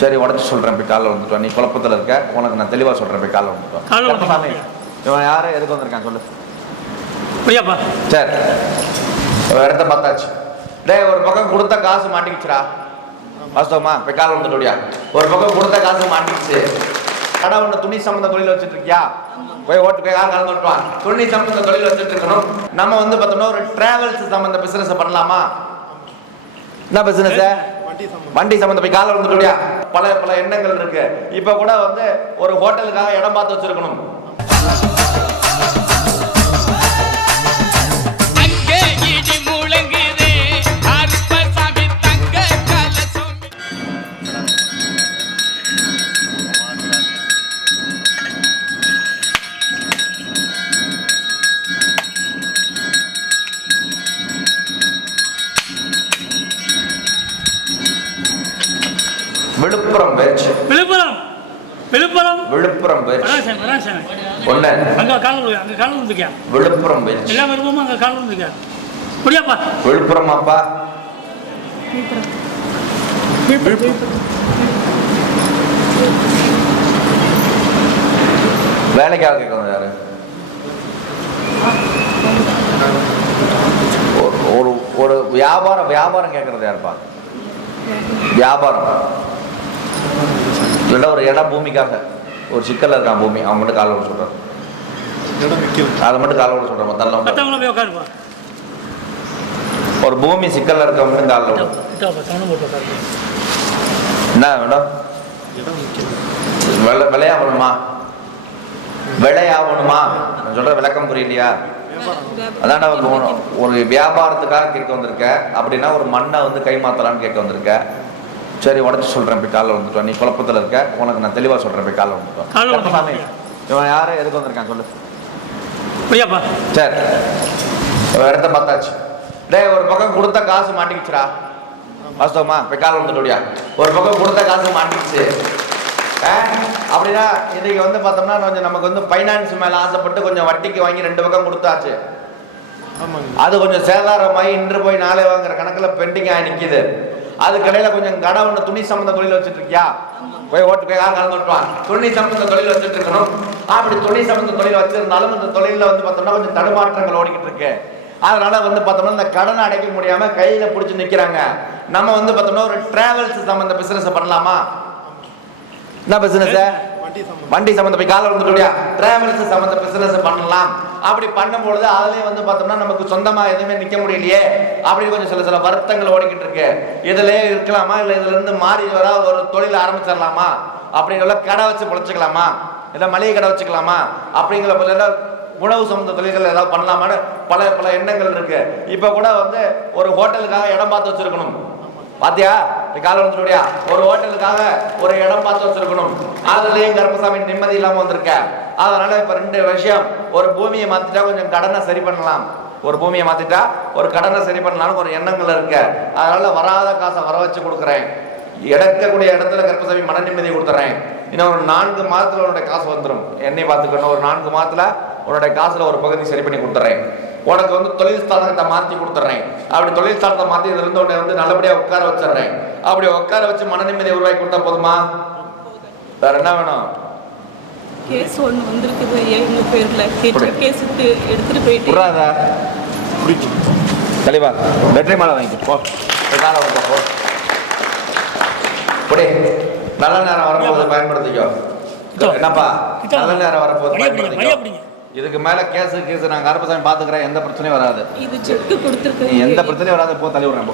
சரி உடச்சு சொல்றேன், போய் காலைல வந்துட்டோம். நீ குழப்பத்தில் இருக்க, உனக்கு நான் தெளிவா சொல்றேன், போய் காலைல வந்துட்டோம். இவன் யாரு, எதுக்கு வந்திருக்கான் சொல்லு. சரி, இடத்த பார்த்தாச்சு. டேய், ஒரு பக்கம் கொடுத்த காசு மாட்டிக்கிச்சுடா. வாஸ்தவமா? போய் காலை வந்துட்டோடியா. ஒரு பக்கம் கொடுத்த காசு மாட்டிக்கிச்சு. கடை ஒன்று துணி சம்பந்த தொழில் வச்சுட்டு இருக்கியா? போய் ஓட்டு போய் கால் கலந்துட்டுவான். துணி சம்பந்த தொழில் வச்சுட்டு இருக்கணும். நம்ம வந்து பார்த்தோம்னா ஒரு டிராவல்ஸ் சம்பந்த பிசினஸ் பண்ணலாமா? என்ன பிசினஸ்? வண்டி சம்பந்த. போய் காலை வந்துட்டோடியா. பல பல எண்ணங்கள் இருக்கு. இப்ப கூட வந்து ஒரு ஹோட்டலுக்காக இடம் பார்த்து வச்சிருக்கணும். விழுப்புரம் வெச் விழுப்புரம் விழுப்புரம் விழுப்புரம் வெச் ஒண்ணு அங்க கால வந்துக்கியா விழுப்புரம் வெச் எல்லா விருப்பமும் அங்க கால வந்துக்கியா புரியாப்பா? விழுப்புரம் அப்பா. வேலைக்காக கேட்கணும் யாரு? ஒரு ஒரு வியாபாரம் கேட்கறது யாருப்பா? வியாபாரம் இல்ல, ஒரு இடம் பூமிக்காக ஒரு சிக்கல் இருக்கான் பூமி, அவங்க மட்டும் கால விட சொல்றாரு. அதை மட்டும் கால விட சொல்றேன். மத்தெல்லாம் ஒரு பூமி சிக்கல் இருக்க மட்டும் கால விட. என்ன வேணும்? விளையாகணுமா? விளையாகணுமா? நான் சொல்ற விளக்கம் புரியலையா? அதான் ஒரு வியாபாரத்துக்காக கேட்க வந்திருக்க. அப்படின்னா ஒரு மண்ணை வந்து கைமாத்தலான்னு கேட்க வந்திருக்க. சரி உடச்சு சொல்றேன், போய் காலைல வந்துட்டோம். நீ குழப்பத்தில் இருக்க, உனக்கு நான் தெளிவா சொல்றேன், போய் காலைல வந்துட்டோம். இவன் யாரு, எதுக்கு வந்திருக்கான் சொல்லு. சரி, இடத்த பார்த்தாச்சு. டேய், ஒரு பக்கம் கொடுத்த காசு மாட்டிக்கிச்சுடா. வாஸ்தவமா? போய் காலைல வந்துட்டோடியா. ஒரு பக்கம் கொடுத்த காசு மாட்டிக்கிச்சு. அப்படின்னா இன்னைக்கு வந்து பார்த்தோம்னா கொஞ்சம் நமக்கு வந்து பைனான்ஸ் மேல ஆசைப்பட்டு கொஞ்சம் வட்டிக்கு வாங்கி 2 பக்கம் கொடுத்தாச்சு. அது கொஞ்சம் சேதாரமாகி இன்று போய் நாளை வாங்குற கணக்கில் பெண்டிங் ஆகி நிற்கிது. அதுக்கடையில கொஞ்சம் கடை ஒன்று துணி சம்பந்த தொழில் வச்சுட்டு இருக்கியா? போய் ஓட்டு போய் கலந்துட்டுவான். துணி சம்பந்த தொழில் வச்சுட்டு இருக்கணும். அப்படி துணி சம்பந்த தொழில் வச்சிருந்தாலும் இந்த தொழில வந்து பார்த்தோம்னா கொஞ்சம் தடுமாற்றங்கள் ஓடிக்கிட்டு இருக்கு. அதனால வந்து பார்த்தோம்னா இந்த கடனை அடைக்க முடியாம கையில பிடிச்சி நிக்கிறாங்க. நம்ம வந்து பார்த்தோம்னா ஒரு டிராவல்ஸ் சம்பந்த பிசினஸ் பண்ணலாமா? என்ன பிசினஸ்? வண்டி சம்பந்த. போய் காலை வந்துட்டோடியா. டிராவல்ஸ் சம்பந்த பிசினஸ் பண்ணலாம். அப்படி பண்ணும்பொழுது அதுலயும் வந்து பார்த்தோம்னா நமக்கு சொந்தமா எதுவுமே நிக்க முடியலையே அப்படின்னு கொஞ்சம் சில வருத்தங்கள் ஓடிக்கிட்டு இருக்கு. இதுலயே இருக்கலாமா, இல்ல இதுல இருந்து மாறி ஏதாவது ஒரு தொழில் ஆரம்பிச்சிடலாமா, அப்படிங்கிற கடை வச்சு பொழைச்சிக்கலாமா, இல்ல மளிகை கடை வச்சுக்கலாமா, அப்படிங்கிற உணவு சம்பந்த தொழில்கள் ஏதாவது பண்ணலாமான்னு பல பல எண்ணங்கள் இருக்கு. இப்ப கூட வந்து ஒரு ஹோட்டலுக்காக இடம் பார்த்து வச்சிருக்கணும். பாத்தியா? காலை வந்துட்டியா. ஒரு ஹோட்டலுக்காக ஒரு இடம் பார்த்து வச்சிருக்கணும். அதுலயும் கருப்பசாமி நிம்மதி இல்லாம வந்திருக்க. அதனால இப்ப 2 விஷயம். ஒரு பூமியை மாத்திட்டா கொஞ்சம் கடனை சரி பண்ணலாம். ஒரு பூமியை மாத்திட்டா ஒரு கடனை சரி பண்ணலாம்னு ஒரு எண்ணங்கள் இருக்கு. அதனால வராத காசை வர வச்சு கொடுக்குறேன். எடுக்கக்கூடிய இடத்துல கருப்பசாமி மன நிம்மதி கொடுத்துறேன். இன்னும் ஒரு 4 மாதத்துல உன்னுடைய காசு வந்துடும். என்னை பார்த்துக்கணும். ஒரு 4 மாதத்துல உன்னுடைய காசுல ஒரு பகுதி சரி பண்ணி கொடுத்துறேன். உனக்கு வந்து தொழில் ஸ்தானத்தை மாற்றி கொடுத்துட்றேன். அப்படி தொழில் ஸ்தானத்தை மாற்றி இதுல இருந்து உன்னை வந்து நல்லபடியா உட்கார வச்சிடுறேன். அப்படி உட்கார வச்சு மன நிம்மதியை உருவாக்கி கொடுத்தா போதுமா? வேற என்ன வேணும்? கேஸ் ஒன்று வந்திருக்குது எங்க பேர்ல. கேஸ் எடுத்துட்டு போயிட்டு தெளிவா வெற்றி மாலை வாங்கிக்கோ. நல்ல நேரம் வரும்போது பயன்படுத்திக்கோ. என்னப்பா, நல்ல நேரம் வரும்போது பயன்படுத்திக்கோ. இதுக்கு மேல கேஸ் நான் கருப்பசாமி பாத்துக்கிறேன். எந்த பிரச்சனையும் வராது. இது செக் கொடுத்துருக்கேன். எந்த பிரச்சனையும் வராது. போ, தள்ளி விடுறேன்.